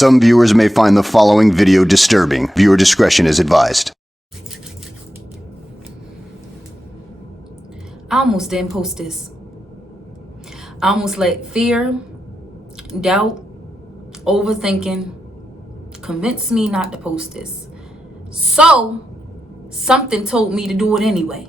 Some viewers may find the following video disturbing. Viewer discretion is advised. I almost didn't post this. I almost let fear, doubt, overthinking convince me not to post this. So, something told me to do it anyway.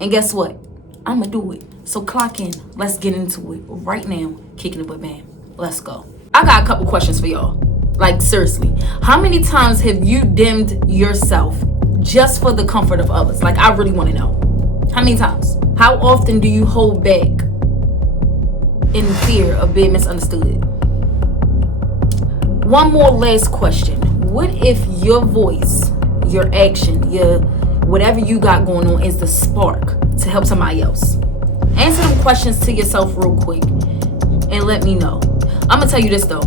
And guess what? I'ma do it. So clock in. Let's get into it right now. Kicking it with Bam. Let's go. I got a couple questions for y'all. Like, seriously. How many times have you dimmed yourself just for the comfort of others? Like, I really want to know. How many times? How often do you hold back in fear of being misunderstood? One more last question. What if your voice, your action, your whatever you got going on is the spark to help somebody else? Answer them questions to yourself real quick and let me know. I'm gonna tell you this though.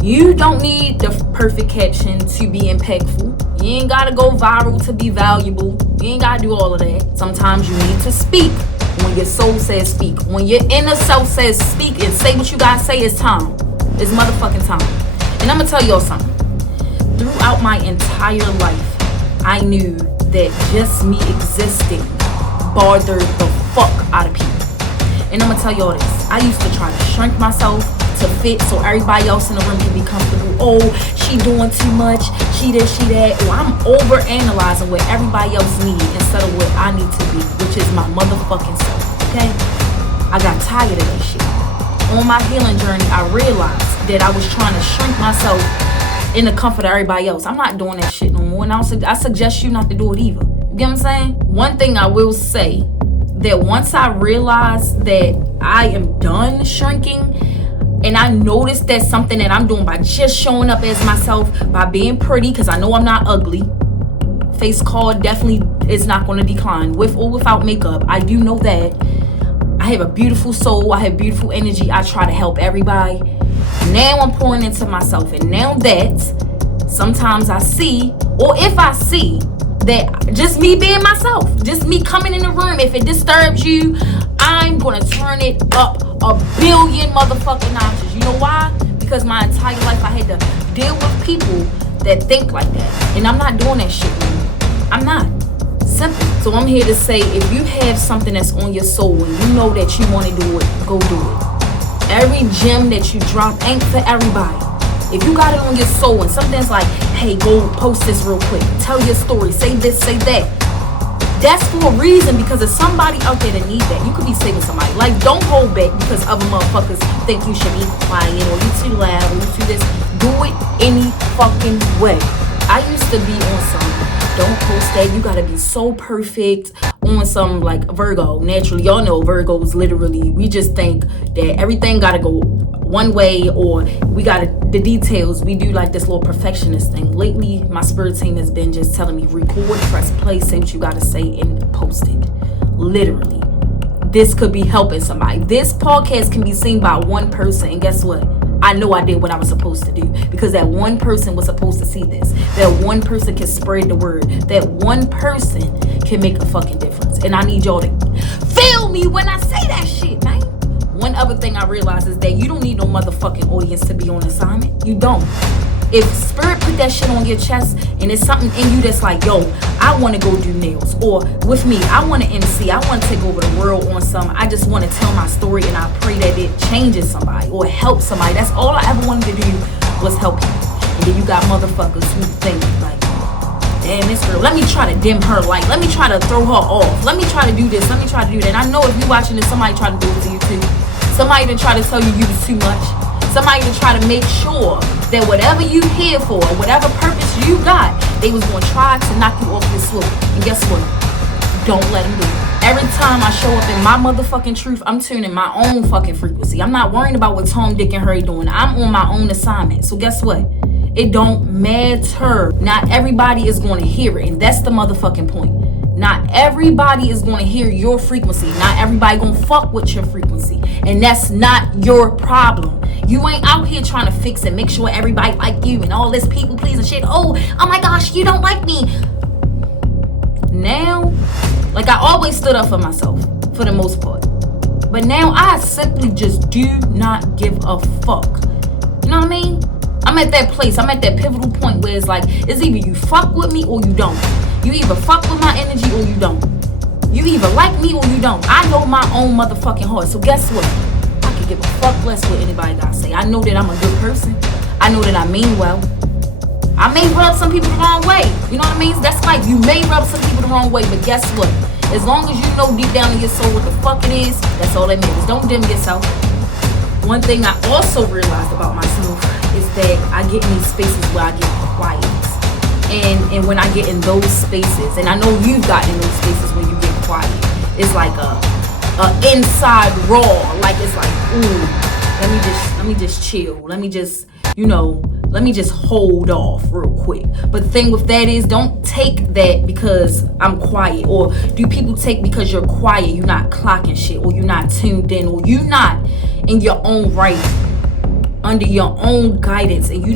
You don't need the perfect caption to be impactful. You ain't gotta go viral to be valuable. You ain't gotta do all of that. Sometimes you need to speak when your soul says speak. When your inner self says speak and say what you gotta say, it's time. It's motherfucking time. And I'm gonna tell y'all something. Throughout my entire life, I knew that just me existing bothered the fuck out of people. And I'm gonna tell y'all this. I used to try to shrink myself to fit so everybody else in the room can be comfortable. Oh, she doing too much. She this, she that. Or I'm over analyzing what everybody else needs instead of what I need to be, which is my motherfucking self. Okay? I got tired of that shit. On my healing journey, I realized that I was trying to shrink myself in the comfort of everybody else. I'm not doing that shit no more. And I suggest you not to do it either. You get what I'm saying? One thing I will say, that once I realized that I am done shrinking, and I noticed that's something that I'm doing by just showing up as myself, by being pretty, because I know I'm not ugly. Face card definitely is not going to decline, with or without makeup. I do know that. I have a beautiful soul. I have beautiful energy. I try to help everybody. Now I'm pouring into myself. And now that sometimes I see, or if I see, that just me being myself, just me coming in the room, if it disturbs you, I'm gonna turn it up a billion motherfucking notches. You know why? Because my entire life I had to deal with people that think like that. And I'm not doing that shit anymore. I'm not. Simple. So I'm here to say, if you have something that's on your soul and you know that you want to do it, go do it. Every gem that you drop ain't for everybody. If you got it on your soul and something's like, hey, go post this real quick, tell your story, say this, say that, that's for a reason, because there's somebody out there that need that. You could be saving somebody. Like, don't hold back because other motherfuckers think you should be quiet or you too loud or you too this. Do it any fucking way. I used to be on some, don't post that, you gotta be so perfect, on some like Virgo. Naturally, y'all know Virgos literally, we just think that everything gotta go one way, or we gotta, the details, we do like this little perfectionist thing. Lately, my spirit team has been just telling me, record, press play, say what you gotta say, and post it. Literally. This could be helping somebody. This podcast can be seen by one person, and guess what? I know I did what I was supposed to do, because that one person was supposed to see this. That one person can spread the word. That one person can make a fucking difference. And I need y'all to feel me when I say that shit, man. One other thing I realized is that you don't need no motherfucking audience to be on assignment. You don't. If spirit put that shit on your chest and it's something in you that's like, yo, I want to go do nails, or with me, I want to MC, I want to take over the world on some, I just want to tell my story and I pray that it changes somebody or helps somebody. That's all I ever wanted to do was help you. And then you got motherfuckers who think like, damn, this girl, let me try to dim her light, let me try to throw her off, let me try to do this, let me try to do that. And I know if you watching this, somebody try to do it to you too. Somebody even try to tell you was too much. Somebody to try to make sure that whatever you here for, whatever purpose you got, they was going to try to knock you off your slope. And guess what? Don't let them do it. Every time I show up in my motherfucking truth, I'm tuning my own fucking frequency. I'm not worrying about what Tom, Dick, and Harry doing. I'm on my own assignment. So guess what? It don't matter. Not everybody is going to hear it. And that's the motherfucking point. Not everybody is going to hear your frequency. Not everybody going to fuck with your frequency. And that's not your problem. You ain't out here trying to fix and make sure everybody like you and all this people pleasing shit. Oh my gosh, you don't like me. Now, like, I always stood up for myself for the most part. But now I simply just do not give a fuck. You know what I mean? I'm at that place. I'm at that pivotal point where it's like, it's either you fuck with me or you don't. You either fuck with my energy or you don't. You either like me or you don't. I know my own motherfucking heart. So guess what? I can give a fuck less what anybody gotta say. I know that I'm a good person. I know that I mean well. I may rub some people the wrong way. You know what I mean? That's life. You may rub some people the wrong way, but guess what? As long as you know deep down in your soul what the fuck it is, that's all that matters. Don't dim yourself. One thing I also realized about myself is that I get in these spaces where I get quiet. And when I get in those spaces, and I know you've gotten in those spaces when you get quiet, it's like a inside raw. Like it's like, ooh, let me just chill. Let me just, let me just hold off real quick. But the thing with that is, don't take that because I'm quiet, or do people take because you're quiet, you're not clocking shit, or you're not tuned in, or you're not in your own right, under your own guidance, and you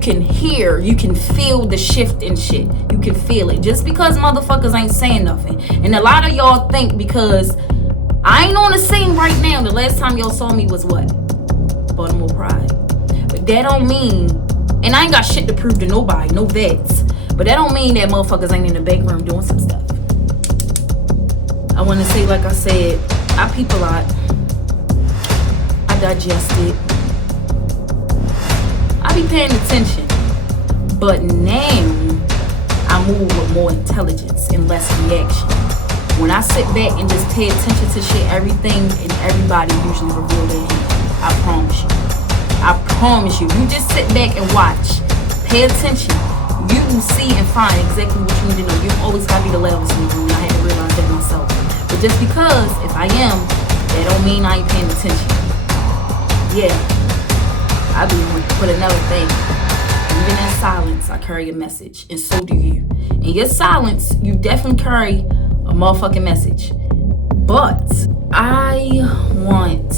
can hear, you can feel the shift in shit. You can feel it. Just because motherfuckers ain't saying nothing. And a lot of y'all think because I ain't on the scene right now, the last time y'all saw me was what? Baltimore Pride. But that don't mean, and I ain't got shit to prove to nobody, no vets, but that don't mean that motherfuckers ain't in the back room doing some stuff. I want to say, like I said, I peep a lot. I digest it. I be paying attention. But now, I move with more intelligence and less reaction. When I sit back and just pay attention to shit, everything and everybody usually reveal their hand. I promise you. I promise you. You just sit back and watch. Pay attention. You will see and find exactly what you need to know. You always gotta be the loudest in the room. I had to realize that myself. But just because, if I am, that don't mean I ain't paying attention. Yeah. I be one. But another thing, even in silence, I carry a message. And so do you. In your silence, you definitely carry a motherfucking message. But I want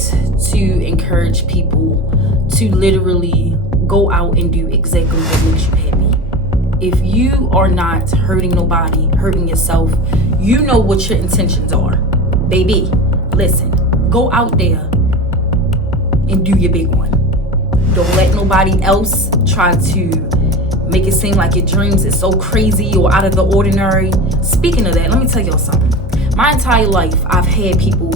to encourage people to literally go out and do exactly what makes you happy. If you are not hurting nobody, hurting yourself, you know what your intentions are. Baby, listen, go out there and do your big one. Don't let nobody else try to make it seem like your dreams is so crazy or out of the ordinary. Speaking of that, let me tell y'all something. My entire life, I've had people,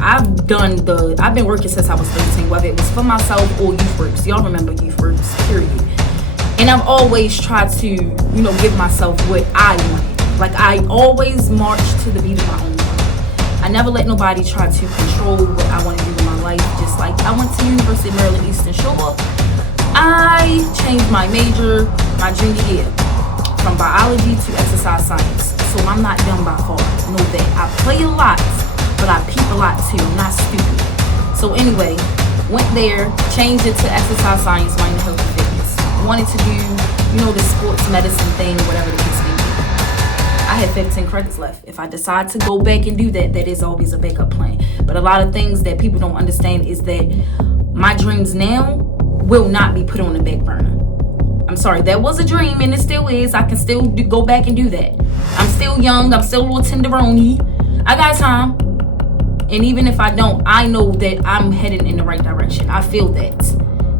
I've been working since I was 13, whether it was for myself or youth works. Y'all remember youth works, period. And I've always tried to, give myself what I wanted. Like, I always marched to the beat of my own drum. I never let nobody try to control what I want to do in my life. Just like I went to University of Maryland Eastern Shore. I changed my major my junior year from biology to exercise science. So I'm not dumb by far. Know that. I play a lot, but I peep a lot too. I'm not stupid. So anyway, went there, changed it to exercise science, minor health and fitness. Wanted to do, the sports medicine thing, whatever the case may be. I had 15 credits left. If I decide to go back and do that, that is always a backup plan. But a lot of things that people don't understand is that my dreams now will not be put on the back burner. I'm sorry, that was a dream and it still is. I can still go back and do that. I'm still young. I'm still a little tenderoni. I got time. And even if I don't, I know that I'm heading in the right direction. I feel that.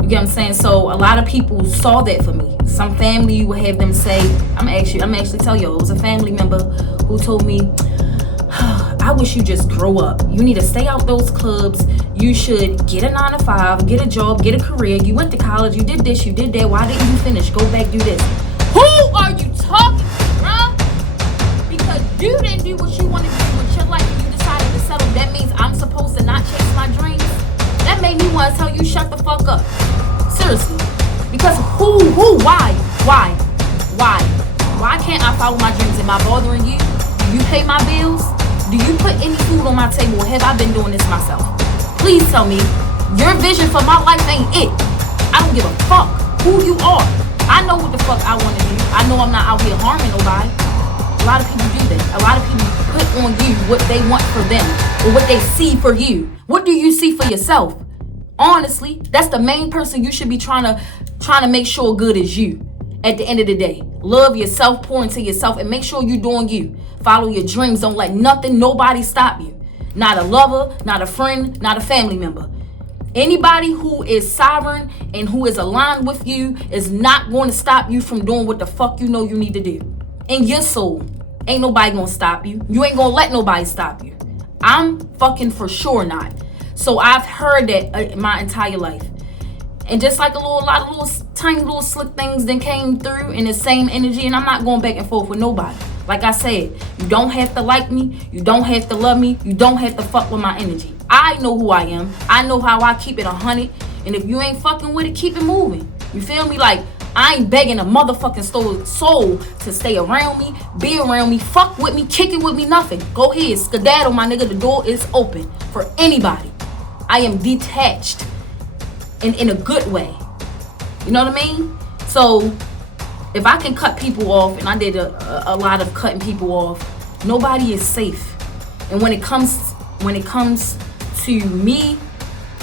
You get what I'm saying? So a lot of people saw that for me. Some family would have them say, I'm actually tell you, it was a family member who told me, I wish you just grow up. You need to stay out those clubs. You should get a 9-to-5, get a job, get a career. You went to college, you did this, you did that. Why didn't you finish? Go back, do this. Who are you talking to, bro? Because you didn't do what you wanted to do with your life and you decided to settle. That means I'm supposed to not chase my dreams? That made me want to tell you, shut the fuck up. Seriously. Because why? Why can't I follow my dreams? Am I bothering you? Do you pay my bills? Do you put any food on my table? Or have I been doing this myself? Please tell me your vision for my life ain't it. I don't give a fuck who you are. I know what the fuck I want to do. I know I'm not out here harming nobody. A lot of people do that. A lot of people put on you what they want for them or what they see for you. What do you see for yourself? Honestly, that's the main person you should be trying to make sure good is you. At the end of the day, love yourself, pour into yourself, and make sure you're doing you. Follow your dreams. Don't let nobody stop you. Not a lover, not a friend, not a family member. Anybody who is sovereign and who is aligned with you is not going to stop you from doing what the fuck you know you need to do. In your soul, ain't nobody gonna stop you. You ain't gonna let nobody stop you. I'm fucking for sure not. So I've heard that my entire life. And just like a lot of little tiny little slick things that came through in the same energy, and I'm not going back and forth with nobody. Like I said, you don't have to like me, you don't have to love me, you don't have to fuck with my energy. I know who I am. I know how I keep it 100. And if you ain't fucking with it, keep it moving. You feel me? Like, I ain't begging a motherfucking soul to stay around me, be around me, fuck with me, kick it with me, nothing. Go ahead, skedaddle, my nigga. The door is open for anybody. I am detached in a good way. You know what I mean? So if I can cut people off, and I did a lot of cutting people off, nobody is safe. And when it comes to me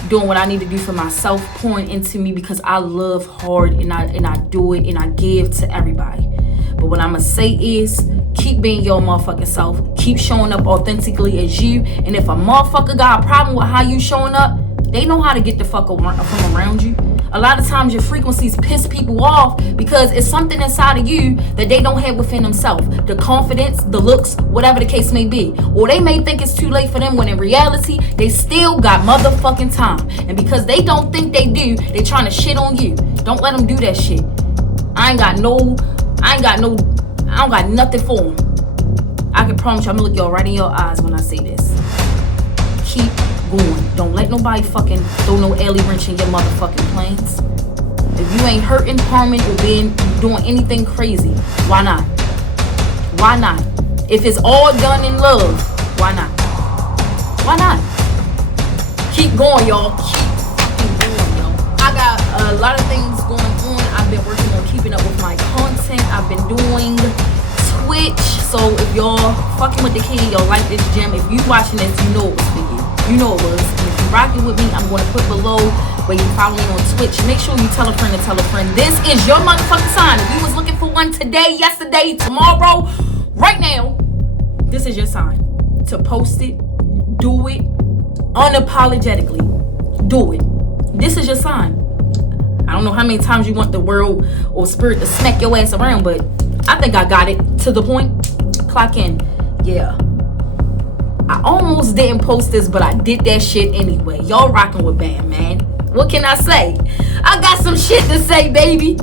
doing what I need to do for myself, pouring into me, because I love hard and I do it and I give to everybody. But what I'm gonna say is, keep being your motherfucking self. Keep showing up authentically as you. And if a motherfucker got a problem with how you showing up, they know how to get the fuck from around you. A lot of times your frequencies piss people off because it's something inside of you that they don't have within themselves. The confidence, the looks, whatever the case may be. Or they may think it's too late for them, when in reality, they still got motherfucking time. And because they don't think they do, they trying to shit on you. Don't let them do that shit. I don't got nothing for them. I can promise you, I'm gonna look y'all right in your eyes when I say this. Keep going. Don't let nobody fucking throw no alley wrench in your motherfucking plans. If you ain't hurting, harming, or doing anything crazy, why not? Why not? If it's all done in love, why not? Why not? Keep going, y'all. Keep fucking going, y'all. I got a lot of things going on. I've been working on keeping up with my content. I've been doing Twitch. So if y'all fucking with the kid, y'all like this gym, if you watching this, you know it was for you. You know it was. And if you're rocking with me, I'm going to put below where you follow me on Twitch. Make sure you tell a friend to tell a friend. This is your motherfucking sign. If you was looking for one today, yesterday, tomorrow, right now, this is your sign. To post it, do it, unapologetically. Do it. This is your sign. I don't know how many times you want the world or spirit to smack your ass around, but I think I got it to the point. Clock in. Yeah. I almost didn't post this, but I did that shit anyway. Y'all rocking with Bam, man. What can I say? I got some shit to say, baby.